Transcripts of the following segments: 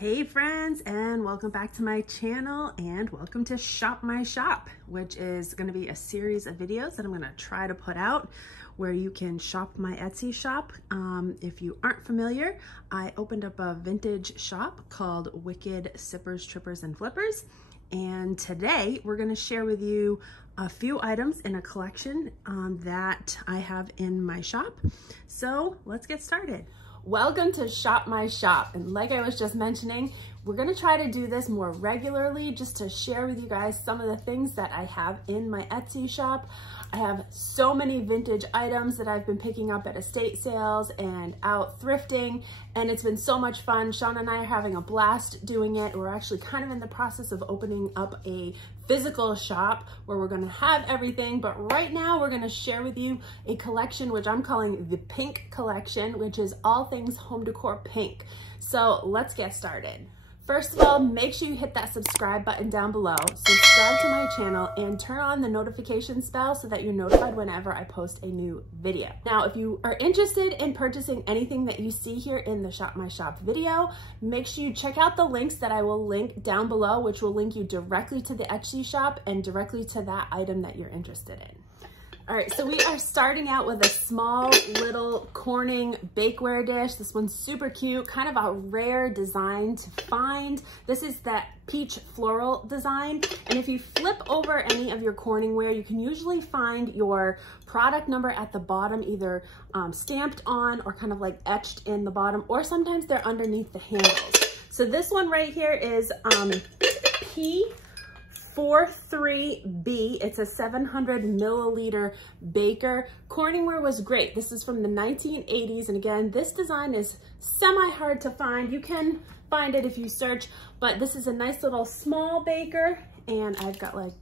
Hey friends, and welcome back to my channel, and welcome to Shop My Shop, which is going to be a series of videos that I'm going to try to put out where you can shop my Etsy shop. If you aren't familiar, I opened up a vintage shop called Wicked Sippers, Trippers, and Flippers, and today we're going to share with you a few items in a collection that I have in my shop. So let's get started. Welcome to Shop My Shop, and like I was just mentioning, we're going to try to do this more regularly just to share with you guys some of the things that I have in my Etsy shop. I have so many vintage items that I've been picking up at estate sales and out thrifting, and it's been so much fun. Sean and I are having a blast doing it. We're actually kind of in the process of opening up a physical shop where we're going to have everything, but right now we're going to share with you a collection which I'm calling the Pink Collection, which is all things home decor pink. So let's get started. First of all, make sure you hit that subscribe button down below, subscribe to my channel, and turn on the notification bell so that you're notified whenever I post a new video. Now, if you are interested in purchasing anything that you see here in the Shop My Shop video, make sure you check out the links that I will link down below, which will link you directly to the Etsy shop and directly to that item that you're interested in. All right, so we are starting out with a small little Corning bakeware dish. This one's super cute, kind of a rare design to find. This is that peach floral design. And if you flip over any of your Corningware, you can usually find your product number at the bottom, either stamped on or kind of like etched in the bottom, or sometimes they're underneath the handles. So this one right here is P43B. It's a 700 milliliter baker. Corningware was great. This is from the 1980s, and again, this design is semi-hard to find. You can find it if you search, but this is a nice little small baker, and I've got my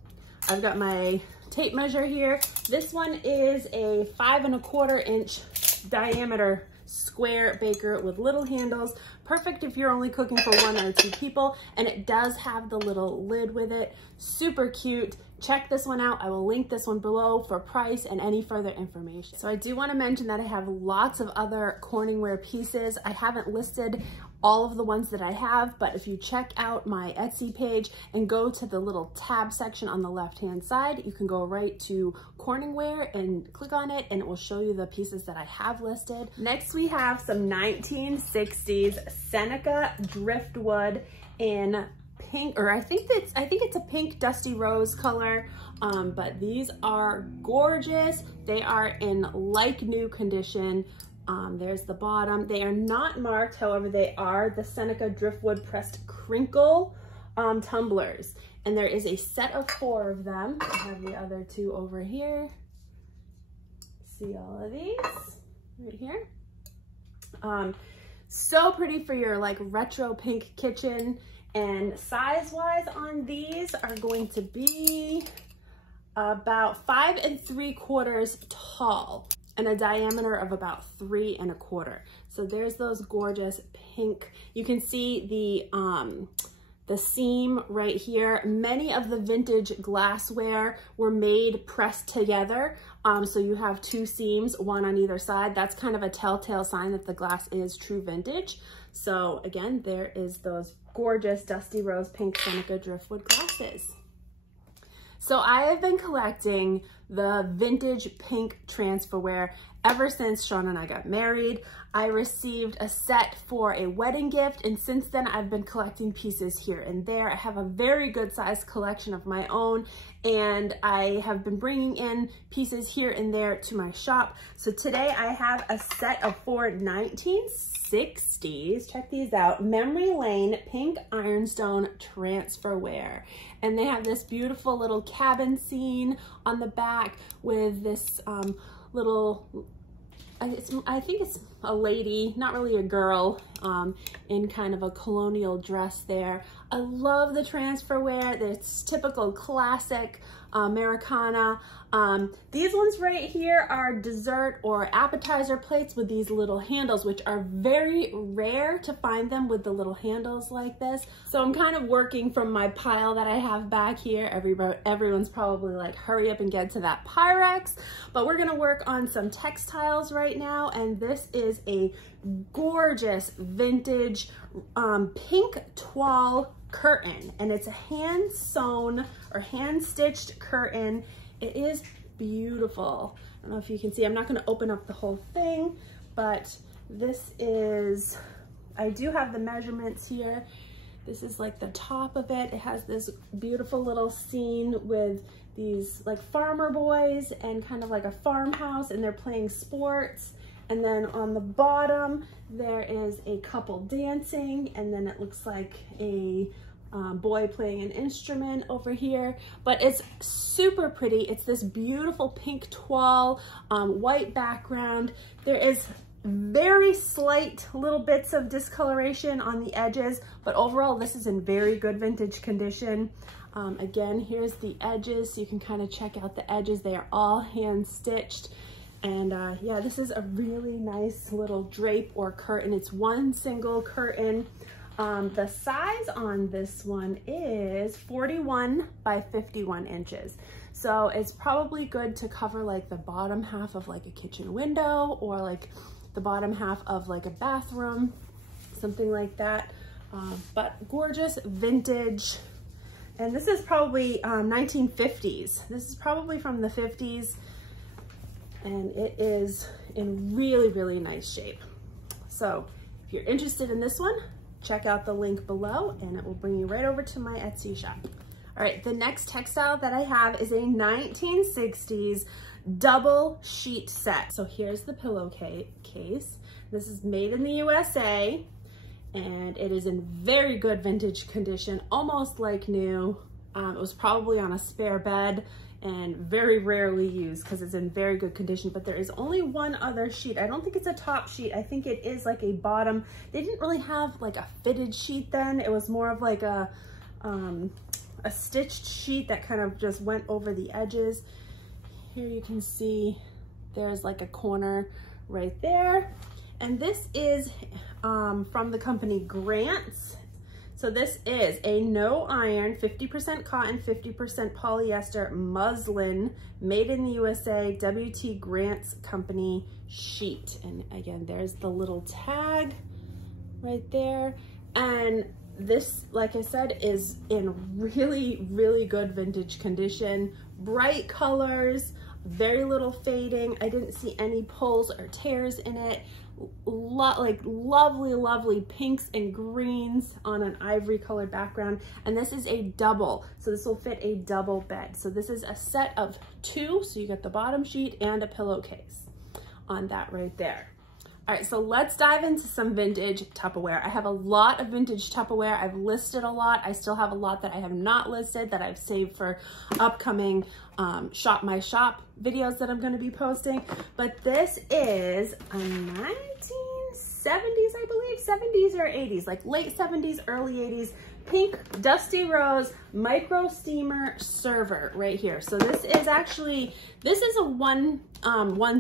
tape measure here. This one is a 5 1/4 inch diameter square baker with little handles. Perfect if you're only cooking for 1 or 2 people, and it does have the little lid with it. Super cute. Check this one out. I will link this one below for price and any further information. So I do want to mention that I have lots of other Corningware pieces. I haven't listed all of the ones that I have, but if you check out my Etsy page and go to the little tab section on the left-hand side, you can go right to Corningware and click on it, and it will show you the pieces that I have listed. Next, we have some 1960s Seneca Driftwood in pink, or I think it's a pink dusty rose color, but these are gorgeous. They are in like new condition. There's the bottom. They are not marked, however, they are the Seneca Driftwood pressed Crinkle tumblers, and there is a set of 4 of them. I have the other 2 over here. See all of these right here. So pretty for your like retro pink kitchen. And size-wise on these are going to be about 5 3/4 tall and a diameter of about 3 1/4. So there's those gorgeous pink. You can see the seam right here. Many of the vintage glassware were made pressed together. So you have 2 seams, 1 on either side. That's kind of a telltale sign that the glass is true vintage. So again, there is those gorgeous dusty rose pink Seneca Driftwood glasses. So I have been collecting the vintage pink transferware ever since Sean and I got married. I received a set for a wedding gift, and since then I've been collecting pieces here and there. I have a very good sized collection of my own, and I have been bringing in pieces here and there to my shop. So today I have a set of 4 1960s, check these out, Memory Lane Pink Ironstone Transferware. And they have this beautiful little cabin scene on the back with this little, I think it's a lady, not really a girl, in kind of a colonial dress there. I love the transferware. It's typical classic Americana. These ones right here are dessert or appetizer plates with these little handles, which are very rare to find them with the little handles like this. So I'm kind of working from my pile that I have back here. Everyone's probably like, hurry up and get to that Pyrex. But we're gonna work on some textiles right now, and this is is a gorgeous vintage Pink Toile Curtain, and it's a hand sewn or hand stitched curtain. It is beautiful. I don't know if you can see, I'm not going to open up the whole thing, but this is, I do have the measurements here. This is like the top of it. It has this beautiful little scene with these like farmer boys and kind of like a farmhouse, and they're playing sports. And then on the bottom, there is a couple dancing, and then it looks like a boy playing an instrument over here. But it's super pretty. It's this beautiful pink toile, white background. There is very slight little bits of discoloration on the edges, but overall this is in very good vintage condition. Again, here's the edges, so you can kind of check out the edges. They are all hand stitched. And yeah, this is a really nice little drape or curtain. It's one single curtain. The size on this one is 41 by 51 inches. So it's probably good to cover like the bottom half of like a kitchen window, or like the bottom half of like a bathroom, something like that. But gorgeous vintage. And this is probably 1950s. This is probably from the 50s. And it is in really, really nice shape. So if you're interested in this one, check out the link below and it will bring you right over to my Etsy shop. All right, the next textile that I have is a 1960s double sheet set. So here's the pillowcase. This is made in the USA, and it is in very good vintage condition, almost like new. It was probably on a spare bed and very rarely used because it's in very good condition, but there is only one other sheet. I don't think it's a top sheet. I think it is like a bottom. They didn't really have like a fitted sheet then. It was more of like a stitched sheet that kind of just went over the edges. Here you can see there's like a corner right there. And this is from the company Grant's. So this is a no iron, 50% cotton, 50% polyester muslin, made in the USA, W.T. Grant's Company sheet. And again, there's the little tag right there. And this, like I said, is in really, really good vintage condition. Bright colors, very little fading. I didn't see any pulls or tears in it. Like lovely, lovely pinks and greens on an ivory colored background. And this is a double, so this will fit a double bed. So this is a set of two, so you get the bottom sheet and a pillowcase on that right there. All right, so let's dive into some vintage Tupperware. I have a lot of vintage Tupperware. I've listed a lot. I still have a lot that I have not listed that I've saved for upcoming Shop My Shop videos that I'm gonna be posting. But this is a 1970s, I believe, 70s or 80s, like late 70s, early 80s, pink dusty rose micro steamer server right here. So this is actually, this is a one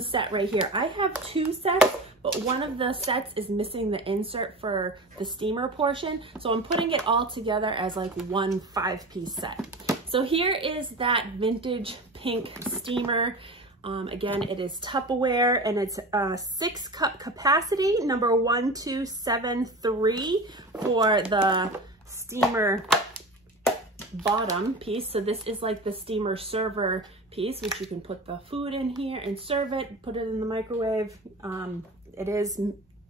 set right here. I have two sets, but one of the sets is missing the insert for the steamer portion. So I'm putting it all together as like one 5-piece set. So here is that vintage pink steamer. Again, it is Tupperware, and it's 6-cup capacity, number 1273 for the steamer bottom piece. So this is like the steamer server piece, which you can put the food in here and serve it, put it in the microwave. It is,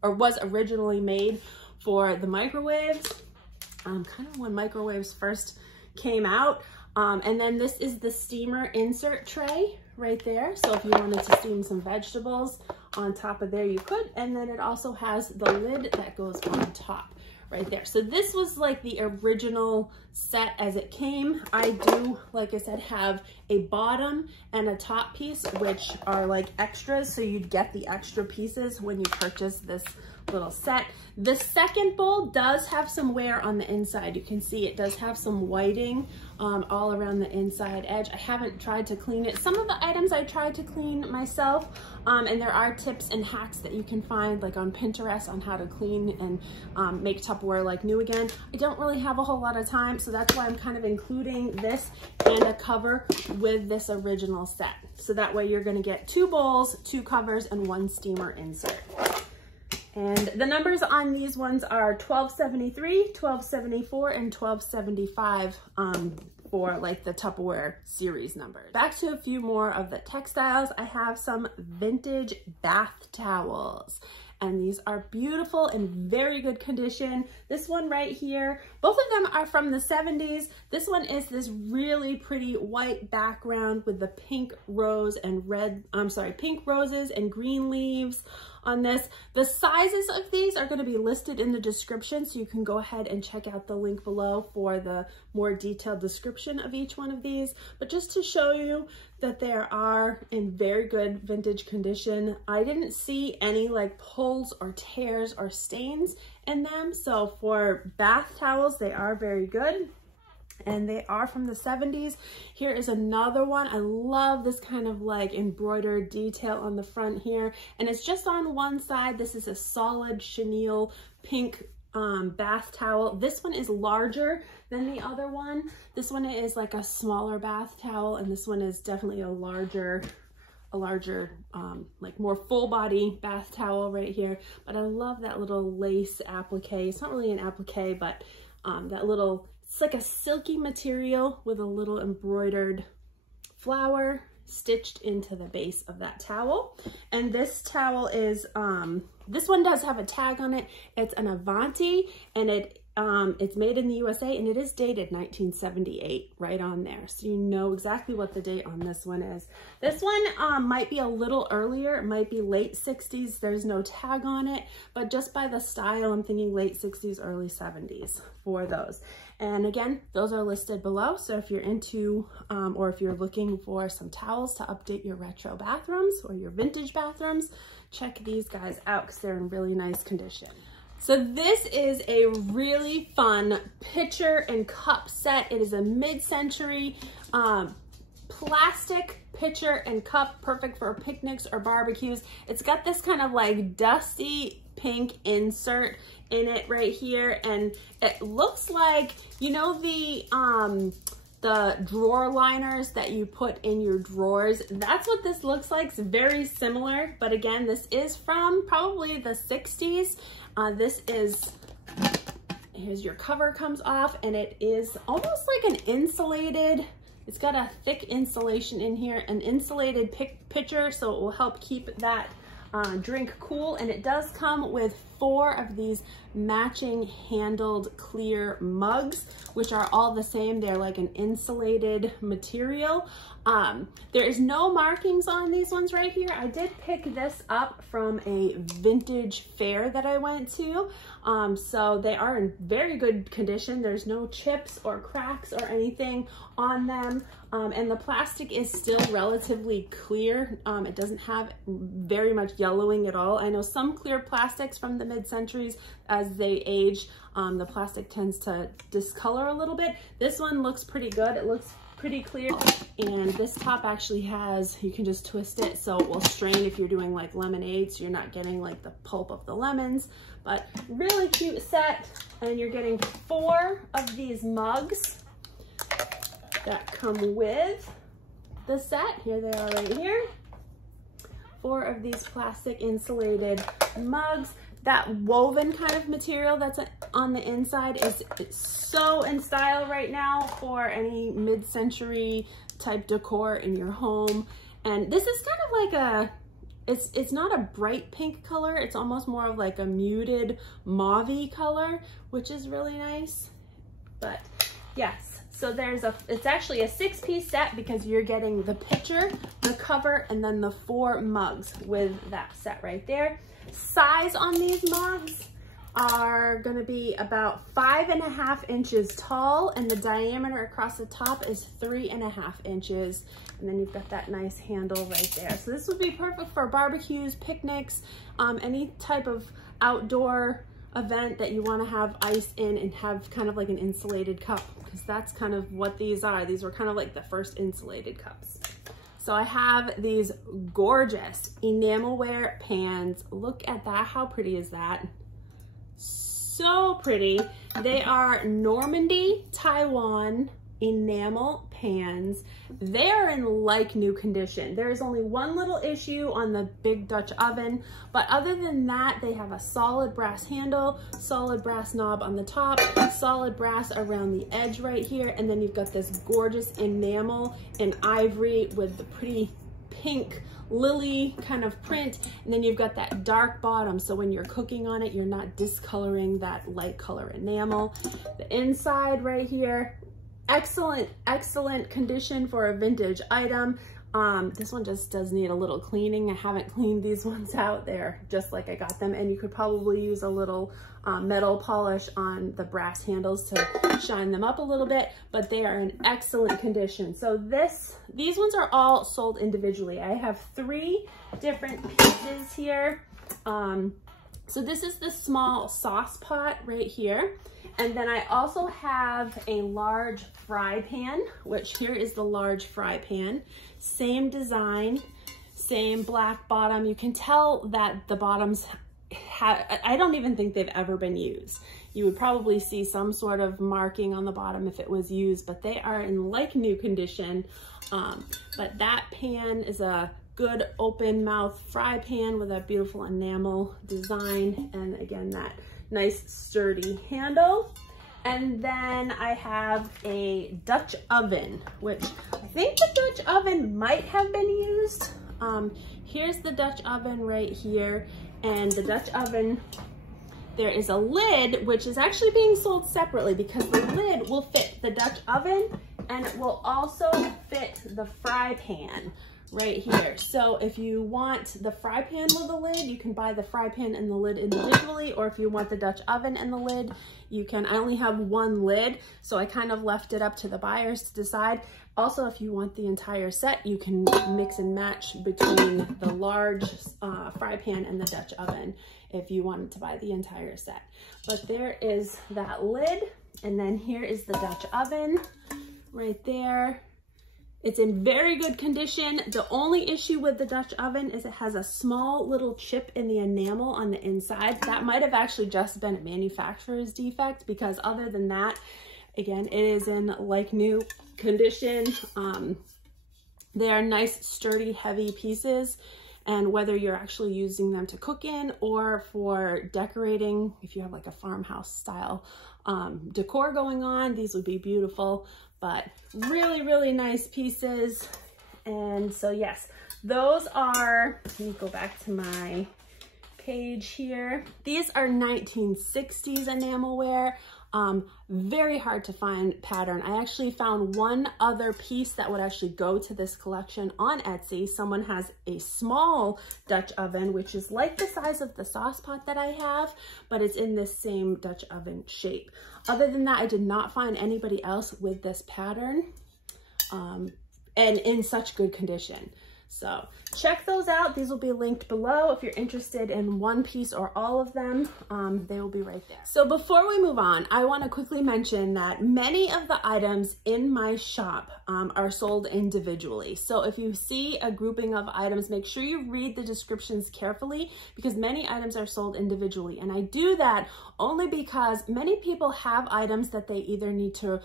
or was originally made for the microwaves, kind of when microwaves first came out. And then this is the steamer insert tray right there. So if you wanted to steam some vegetables on top of there, you could. And then it also has the lid that goes on top right there. So this was like the original set as it came. I do, like I said, have a bottom and a top piece, which are like extras. So you'd get the extra pieces when you purchase this little set. The second bowl does have some wear on the inside. You can see it does have some whiting all around the inside edge. I haven't tried to clean it. Some of the items I tried to clean myself, and there are tips and hacks that you can find like on Pinterest on how to clean and make Tupperware like new again. I don't really have a whole lot of time, so that's why I'm kind of including this and a cover with this original set. So that way you're gonna get 2 bowls, 2 covers, and 1 steamer insert. And the numbers on these ones are 1273, 1274, and 1275 for like the Tupperware series numbers. Back to a few more of the textiles. I have some vintage bath towels. And these are beautiful and very good condition. This one right here, both of them are from the 70s. This one is this really pretty white background with the pink rose and pink roses and green leaves on this. The sizes of these are going to be listed in the description, so you can go ahead and check out the link below for the more detailed description of each one of these. But just to show you that they are in very good vintage condition. I didn't see any like pulls or tears or stains in them. So for bath towels, they are very good. And they are from the 70s. Here is another one. I love this kind of like embroidered detail on the front here. And it's just on one side. This is a solid chenille pink bath towel. This one is larger than the other one. This one is like a smaller bath towel, and this one is definitely a larger like more full body bath towel right here. But I love that little lace applique. It's not really an applique, but that little, it's like a silky material with a little embroidered flower stitched into the base of that towel. And this towel is this one does have a tag on it. It's an Avanti, and it's made in the USA, and it is dated 1978 right on there, so you know exactly what the date on this one is. This one might be a little earlier. It might be late 60s. There's no tag on it, but just by the style, I'm thinking late 60s, early 70s for those. And again, those are listed below. So if you're into, or if you're looking for some towels to update your retro bathrooms or your vintage bathrooms, check these guys out because they're in really nice condition. So this is a really fun pitcher and cup set. It is a mid-century plastic pitcher and cup, perfect for picnics or barbecues. It's got this kind of like dusty pink insert in it right here, and it looks like, you know, the drawer liners that you put in your drawers. That's what this looks like. It's very similar, but again, this is from probably the 60s. This is, here's your cover comes off, and it is almost like an insulated, it's got a thick insulation in here, an insulated pitcher, so it will help keep that drink cool. And it does come with 4 of these matching handled clear mugs, which are all the same. They're like an insulated material. There is no markings on these ones right here. I did pick this up from a vintage fair that I went to. So they are in very good condition. There's no chips or cracks or anything on them. And the plastic is still relatively clear. It doesn't have very much yellowing at all. I know some clear plastics from the mid-centuries, as they age, the plastic tends to discolor a little bit. This one looks pretty good. It looks pretty clear. And this top actually has, you can just twist it so it will strain if you're doing like lemonade, so you're not getting like the pulp of the lemons. But really cute set, and you're getting 4 of these mugs that come with the set. Here they are right here. 4 of these plastic insulated mugs. That woven kind of material that's on the inside is so in style right now for any mid-century type decor in your home. And this is kind of like a, it's not a bright pink color. It's almost more of like a muted mauve-y color, which is really nice. But yes, so it's actually a 6-piece set because you're getting the pitcher, the cover, and then the 4 mugs with that set right there. Size on these mugs are going to be about 5.5 inches tall, and the diameter across the top is 3.5 inches. And then you've got that nice handle right there. So this would be perfect for barbecues, picnics, any type of outdoor event that you want to have ice in and have kind of like an insulated cup, because that's kind of what these are. These were kind of like the first insulated cups. So I have these gorgeous Enamelware pans. Look at that. How pretty is that? So pretty. They are Normandy, Taiwan enamel pans. They're in like new condition. There is only one little issue on the big Dutch oven, but other than that, they have a solid brass handle, solid brass knob on the top, solid brass around the edge right here, and then you've got this gorgeous enamel in ivory with the pretty pink Lilly kind of print, and then you've got that dark bottom, so when you're cooking on it, you're not discoloring that light color enamel. The inside right here, excellent condition for a vintage item. This one just does need a little cleaning. I haven't cleaned these ones out. They're just like I got them, and you could probably use a little metal polish on the brass handles to shine them up a little bit, but they are in excellent condition. So these ones are all sold individually. I have 3 different pieces here. So this is the small sauce pot right here. And then I also have a large fry pan, which here is the large fry pan. Same design, same black bottom. You can tell that the bottoms I don't even think they've ever been used. You would probably see some sort of marking on the bottom if it was used, but they are in like new condition. But that pan is a good open mouth fry pan with a beautiful enamel design, and again, that nice sturdy handle. And then I have a Dutch oven, which I think the Dutch oven might have been used. Here's the Dutch oven right here, and the Dutch oven, there is a lid which is actually being sold separately because the lid will fit the Dutch oven and it will also fit the fry pan right here. So if you want the fry pan with a lid, you can buy the fry pan and the lid individually, or if you want the Dutch oven and the lid, you can. I only have one lid, so I kind of left it up to the buyers to decide. Also, if you want the entire set, you can mix and match between the large fry pan and the Dutch oven if you wanted to buy the entire set. But there is that lid, and then here is the Dutch oven right there. It's in very good condition. The only issue with the Dutch oven is it has a small little chip in the enamel on the inside. That might have actually just been a manufacturer's defect, because other than that, again, it is in like new condition. They are nice, sturdy, heavy pieces. And whether you're actually using them to cook in or for decorating, if you have like a farmhouse style decor going on, these would be beautiful. But really nice pieces. And so yes, those are, let me go back to my page here. These are 1960s Enamelware. Very hard to find pattern. I actually found one other piece that would actually go to this collection on Etsy. Someone has a small Dutch oven, which is like the size of the sauce pot that I have, but it's in this same Dutch oven shape. Other than that, I did not find anybody else with this pattern and in such good condition. So check those out. These will be linked below. If you're interested in one piece or all of them, they will be right there. So before we move on, I want to quickly mention that many of the items in my shop are sold individually. So if you see a grouping of items, make sure you read the descriptions carefully, because many items are sold individually. And I do that only because many people have items that they either need to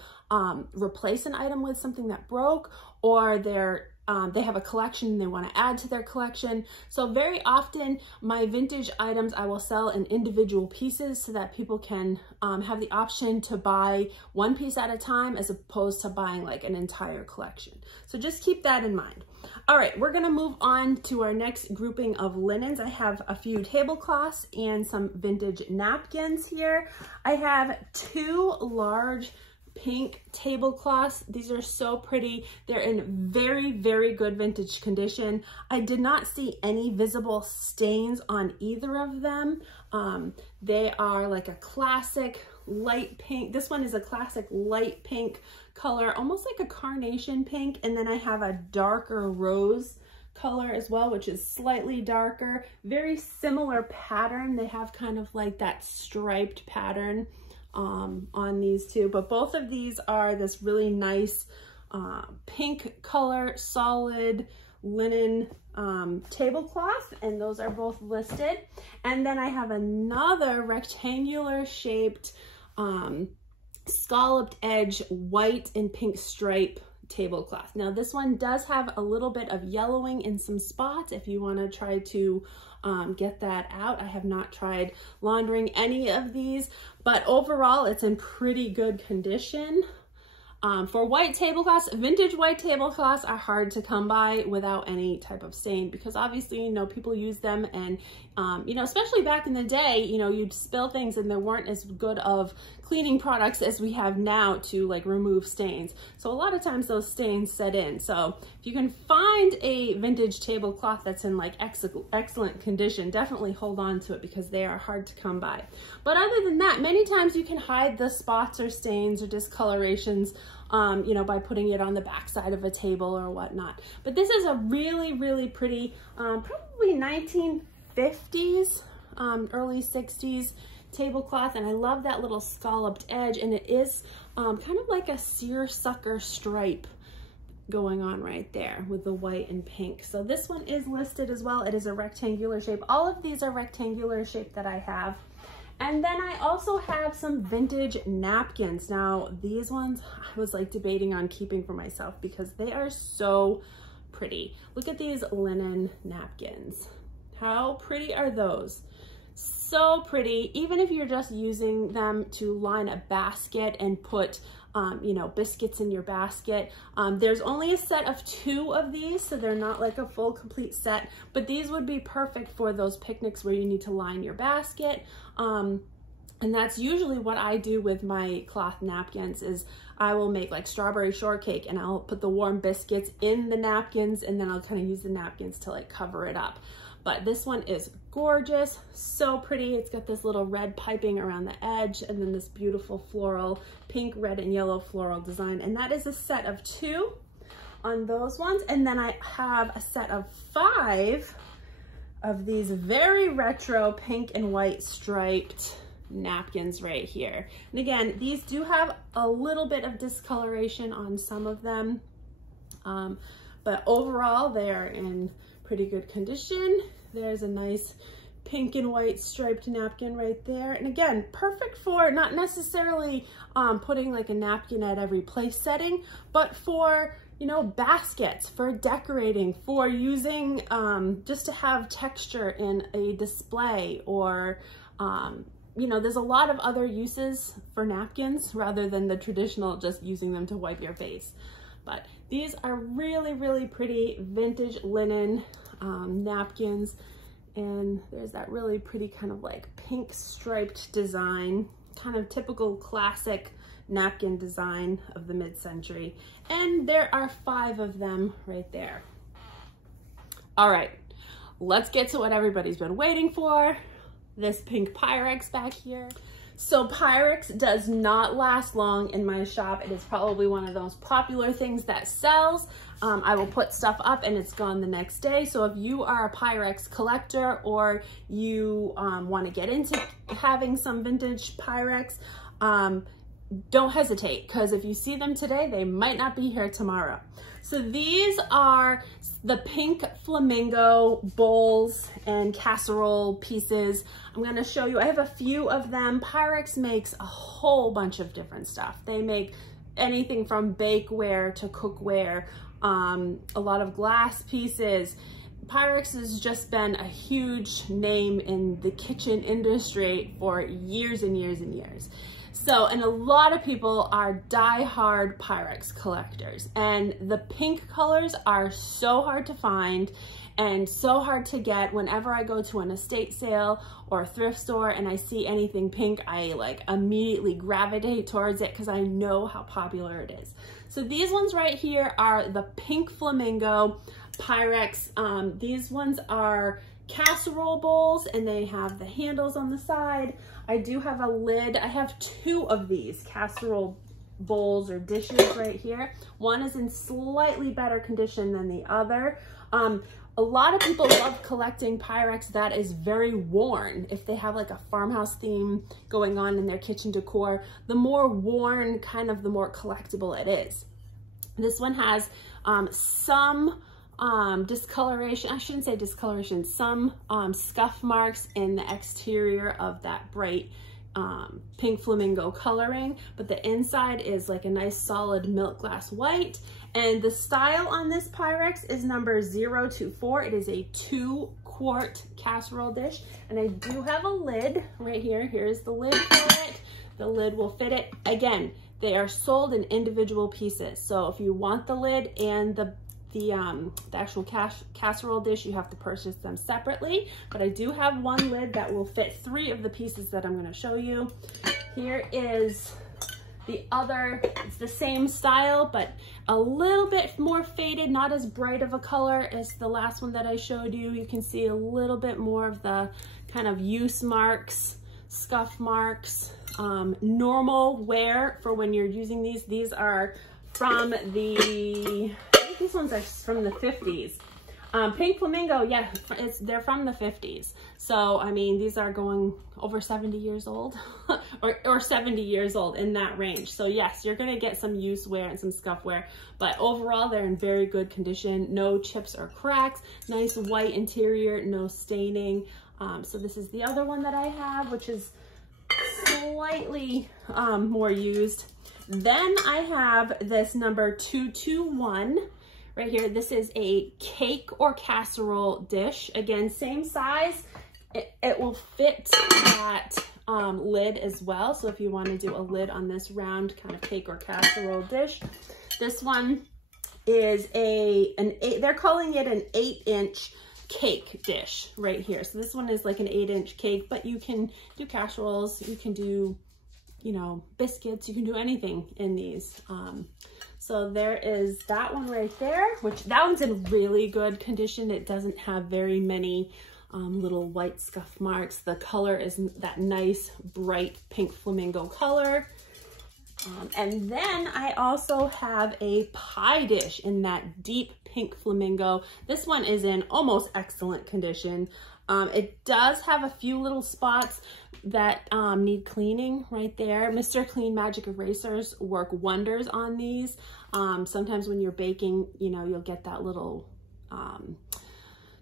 replace an item with something that broke, or they have a collection they want to add to their collection. So very often my vintage items I will sell in individual pieces so that people can have the option to buy one piece at a time as opposed to buying like an entire collection. So just keep that in mind. All right, we're gonna move on to our next grouping of linens. I have a few tablecloths and some vintage napkins here. I have 2 large pink tablecloths. These are so pretty. They're in very good vintage condition. I did not see any visible stains on either of them. They are like a classic light pink. This one is a classic light pink color, almost like a carnation pink. And then I have a darker rose color as well, which is slightly darker. Very similar pattern. They have kind of like that striped pattern on these two, but both of these are this really nice pink color, solid linen tablecloth, and those are both listed. And then I have another rectangular shaped scalloped edge white and pink stripe tablecloth. Now this one does have a little bit of yellowing in some spots if you want to try to get that out. I have not tried laundering any of these, but overall it's in pretty good condition. For white tablecloths, vintage white tablecloths are hard to come by without any type of stain, because obviously, you know, people use them and, you know, especially back in the day, you know, you'd spill things and there weren't as good of cleaning products as we have now to like remove stains. So a lot of times those stains set in. So if you can find a vintage tablecloth that's in like excellent condition, definitely hold on to it because they are hard to come by. But other than that, many times you can hide the spots or stains or discolorations you know, by putting it on the back side of a table or whatnot. But this is a really, really pretty, probably 1950s, early 60s tablecloth. And I love that little scalloped edge. And it is kind of like a seersucker stripe going on right there with the white and pink. So this one is listed as well. It is a rectangular shape. All of these are rectangular shape that I have. And then I also have some vintage napkins. Now these ones I was like debating on keeping for myself because they are so pretty. Look at these linen napkins. How pretty are those? So pretty. Even if you're just using them to line a basket and put you know, biscuits in your basket. There's only a set of 2 of these, so they're not like a full complete set, but these would be perfect for those picnics where you need to line your basket. And that's usually what I do with my cloth napkins is I will make like strawberry shortcake and I'll put the warm biscuits in the napkins and then I'll kind of use the napkins to like cover it up. But this one is gorgeous, so pretty. It's got this little red piping around the edge and then this beautiful floral, pink, red, and yellow floral design. And that is a set of 2 on those ones. And then I have a set of 5 of these very retro pink and white striped napkins right here. And again, these do have a little bit of discoloration on some of them, but overall they are in pretty good condition. There's a nice pink and white striped napkin right there. And again, perfect for not necessarily putting like a napkin at every place setting, but for, you know, baskets, for decorating, for using just to have texture in a display, or you know, there's a lot of other uses for napkins rather than the traditional just using them to wipe your face. But these are really, really pretty vintage linen napkins. And there's that really pretty kind of like pink striped design, kind of typical classic napkin design of the mid-century. And there are 5 of them right there. All right, let's get to what everybody's been waiting for. This pink Pyrex back here. So Pyrex does not last long in my shop. It is probably one of those popular things that sells. I will put stuff up and it's gone the next day. So if you are a Pyrex collector or you want to get into having some vintage Pyrex, don't hesitate, because if you see them today, they might not be here tomorrow. So these are the pink Flamingo bowls and casserole pieces. I'm going to show you, I have a few of them. Pyrex makes a whole bunch of different stuff. They make anything from bakeware to cookware, a lot of glass pieces. Pyrex has just been a huge name in the kitchen industry for years and years and years. So, and a lot of people are die-hard Pyrex collectors, and the pink colors are so hard to find and so hard to get. Whenever I go to an estate sale or a thrift store and I see anything pink, I like immediately gravitate towards it because I know how popular it is. So these ones right here are the pink Flamingo Pyrex. These ones are casserole bowls and they have the handles on the side. I do have a lid. I have 2 of these casserole bowls or dishes right here. One is in slightly better condition than the other. A lot of people love collecting Pyrex that is very worn. If they have like a farmhouse theme going on in their kitchen decor, the more worn, kind of the more collectible it is. This one has some discoloration, I shouldn't say discoloration, some scuff marks in the exterior of that bright Pink Flamingo coloring, but the inside is like a nice solid milk glass white. And the style on this Pyrex is number 024. It is a 2-quart casserole dish. And I do have a lid right here. Here's the lid for it. The lid will fit it. Again, they are sold in individual pieces. So if you want the lid and the actual casserole dish, you have to purchase them separately. But I do have one lid that will fit 3 of the pieces that I'm going to show you. Here is the other. It's the same style, but a little bit more faded, not as bright of a color as the last one that I showed you. You can see a little bit more of the kind of use marks, scuff marks, normal wear for when you're using these. These are from the, I think these ones are from the 50s. Pink Flamingo, yeah, they're from the 50s. So, I mean, these are going over 70 years old or 70 years old, in that range. So yes, you're gonna get some use wear and some scuff wear, but overall they're in very good condition. No chips or cracks, nice white interior, no staining. So this is the other one that I have, which is slightly more used. Then I have this number 221 right here. This is a cake or casserole dish. Again, same size. It will fit that lid as well. So if you want to do a lid on this round kind of cake or casserole dish, this one is they're calling it an 8-inch cake dish right here. So this one is like an 8-inch cake, but you can do casseroles, you can do, you know, biscuits, you can do anything in these. So there is that one right there, which that one's in really good condition. It doesn't have very many little white scuff marks. The color is that nice bright pink flamingo color. And then I also have a pie dish in that deep pink flamingo. This one is in almost excellent condition. It does have a few little spots that need cleaning right there. Mr. Clean Magic erasers work wonders on these. Sometimes when you're baking, you know, you'll get that little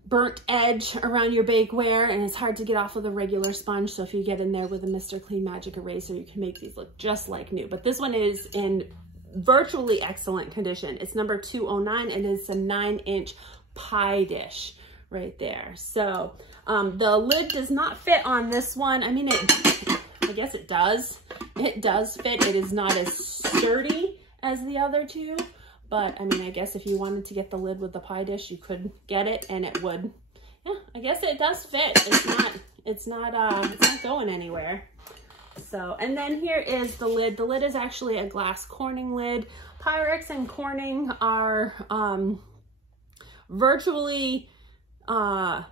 burnt edge around your bakeware, and it's hard to get off with a regular sponge. So if you get in there with a Mr. Clean Magic eraser, you can make these look just like new. But this one is in virtually excellent condition. It's number 209, and it's a 9-inch pie dish right there. So the lid does not fit on this one. I mean, I guess it does. It does fit. It is not as sturdy as the other two. But I mean, I guess if you wanted to get the lid with the pie dish, you could get it and it would. Yeah, I guess it does fit. It's not going anywhere. So, and then here is the lid. The lid is actually a glass Corning lid. Pyrex and Corning are virtually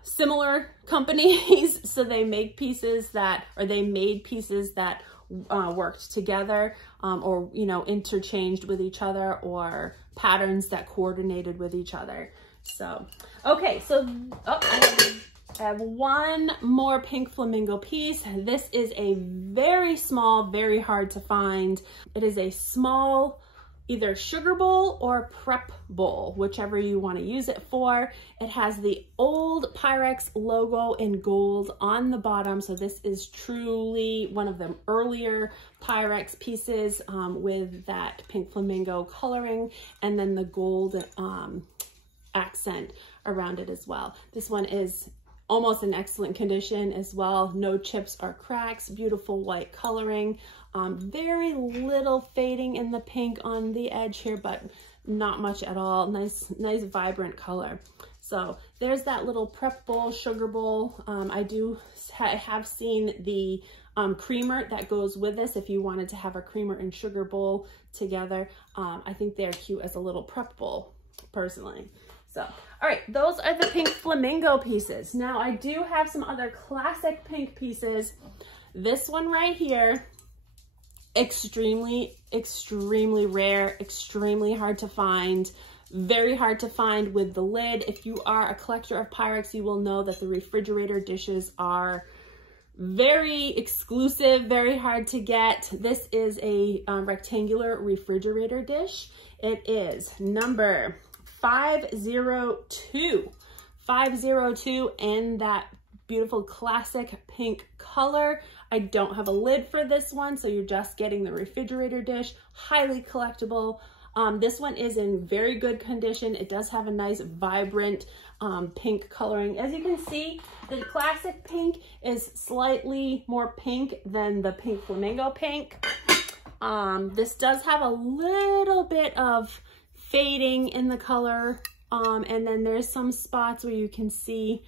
similar companies. So they make pieces that, or they made pieces that worked together, or, you know, interchanged with each other, or patterns that coordinated with each other. So, okay, so I have one more pink flamingo piece. This is a very small, very hard to find. It is a small, either sugar bowl or prep bowl, whichever you want to use it for. It has the old Pyrex logo in gold on the bottom. So this is truly one of the earlier Pyrex pieces with that pink flamingo coloring, and then the gold accent around it as well. This one is almost in excellent condition as well. No chips or cracks, beautiful white coloring. Very little fading in the pink on the edge here, but not much at all. Nice vibrant color. So there's that little prep bowl, sugar bowl. I have seen the creamer that goes with this. If you wanted to have a creamer and sugar bowl together, I think they're cute as a little prep bowl, personally. So, all right, those are the pink flamingo pieces. Now I do have some other classic pink pieces. This one right here, extremely rare, extremely hard to find, very hard to find with the lid. If you are a collector of Pyrex, you will know that the refrigerator dishes are very exclusive, very hard to get. This is a rectangular refrigerator dish. It is number 502 in that beautiful classic pink color. I don't have a lid for this one, so you're just getting the refrigerator dish. Highly collectible. This one is in very good condition. It does have a nice vibrant pink coloring. As you can see, the classic pink is slightly more pink than the pink flamingo pink. This does have a little bit of fading in the color, and then there's some spots where you can see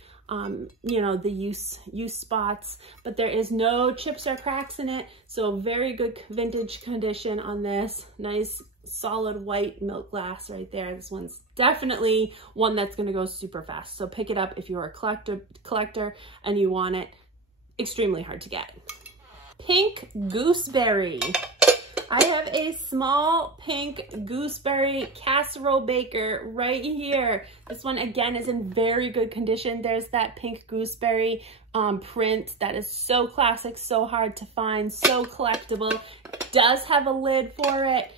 you know, the use spots, but there is no chips or cracks in it. So very good vintage condition on this. Nice solid white milk glass right there. This one's definitely one that's going to go super fast. So pick it up if you're a collector and you want it. Extremely hard to get. Pink Gooseberry. I have a small pink gooseberry casserole baker right here. This one again is in very good condition. There's that pink gooseberry print that is so classic, so hard to find, so collectible. Does have a lid for it.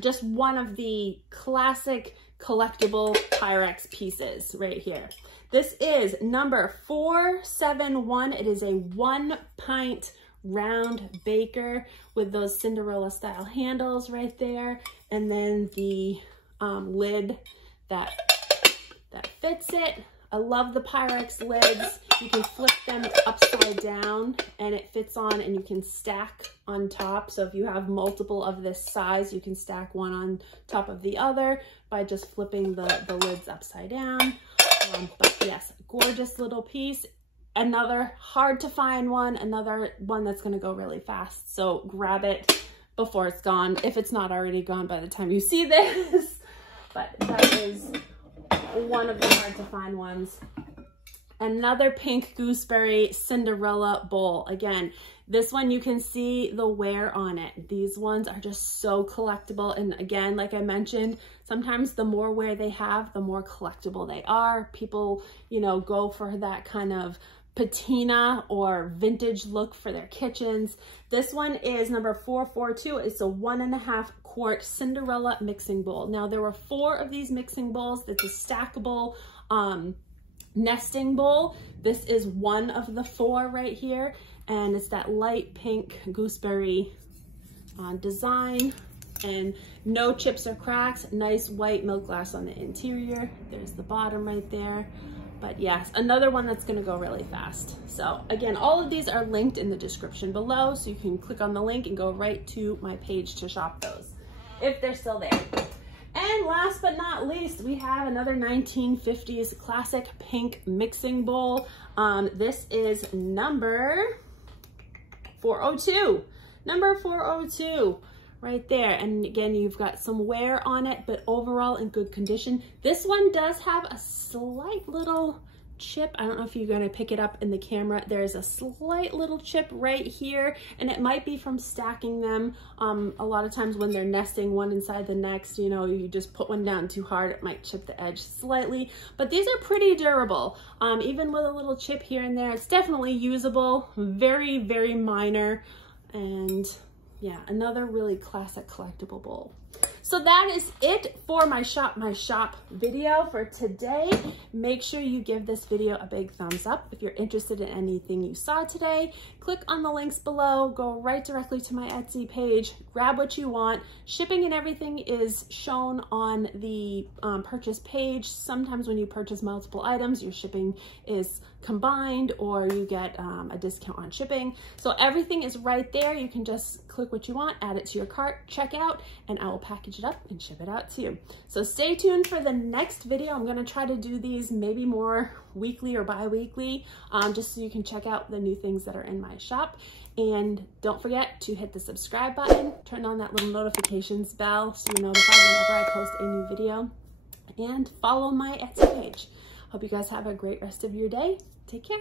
Just one of the classic collectible Pyrex pieces right here. This is number 471. It is a 1 pint round baker with those Cinderella style handles right there, and then the lid that fits it. I love the Pyrex lids. You can flip them upside down and it fits on, and you can stack on top. So if you have multiple of this size, you can stack one on top of the other by just flipping the lids upside down. But yes, gorgeous little piece. Another hard to find one, another one that's going to go really fast. So grab it before it's gone, if it's not already gone by the time you see this. But that is one of the hard to find ones. Another pink gooseberry Cinderella bowl. Again, this one you can see the wear on it. These ones are just so collectible. And again, like I mentioned, sometimes the more wear they have, the more collectible they are. People, you know, go for that kind of patina or vintage look for their kitchens. This one is number 442. It's a 1.5 quart Cinderella mixing bowl. Now there were 4 of these mixing bowls. It's a stackable nesting bowl. This is one of the 4 right here, and it's that light pink gooseberry design, and no chips or cracks. Nice white milk glass on the interior. There's the bottom right there. But yes, another one that's going to go really fast. So again, all of these are linked in the description below, so you can click on the link and go right to my page to shop those if they're still there. And last but not least, we have another 1950s classic pink mixing bowl. This is number 402. Number 402. Right there. And again, you've got some wear on it, but overall in good condition. This one does have a slight little chip. I don't know if you're going to pick it up in the camera. There's a slight little chip right here, and it might be from stacking them. A lot of times when they're nesting one inside the next, you know, you just put one down too hard, it might chip the edge slightly, but these are pretty durable. Even with a little chip here and there, it's definitely usable. Very, very minor. And yeah, another really classic collectible bowl. So that is it for my shop video for today. Make sure you give this video a big thumbs up. If you're interested in anything you saw today, click on the links below, go right directly to my Etsy page, grab what you want. Shipping and everything is shown on the purchase page. Sometimes when you purchase multiple items, your shipping is combined, or you get a discount on shipping. So everything is right there. You can just click what you want, add it to your cart, check out, and I will package it up and ship it out to you. So stay tuned for the next video. I'm going to try to do these maybe more weekly or bi-weekly, just so you can check out the new things that are in my shop. And don't forget to hit the subscribe button, turn on that little notifications bell so you're notified whenever I post a new video, and follow my Etsy page. Hope you guys have a great rest of your day. Take care.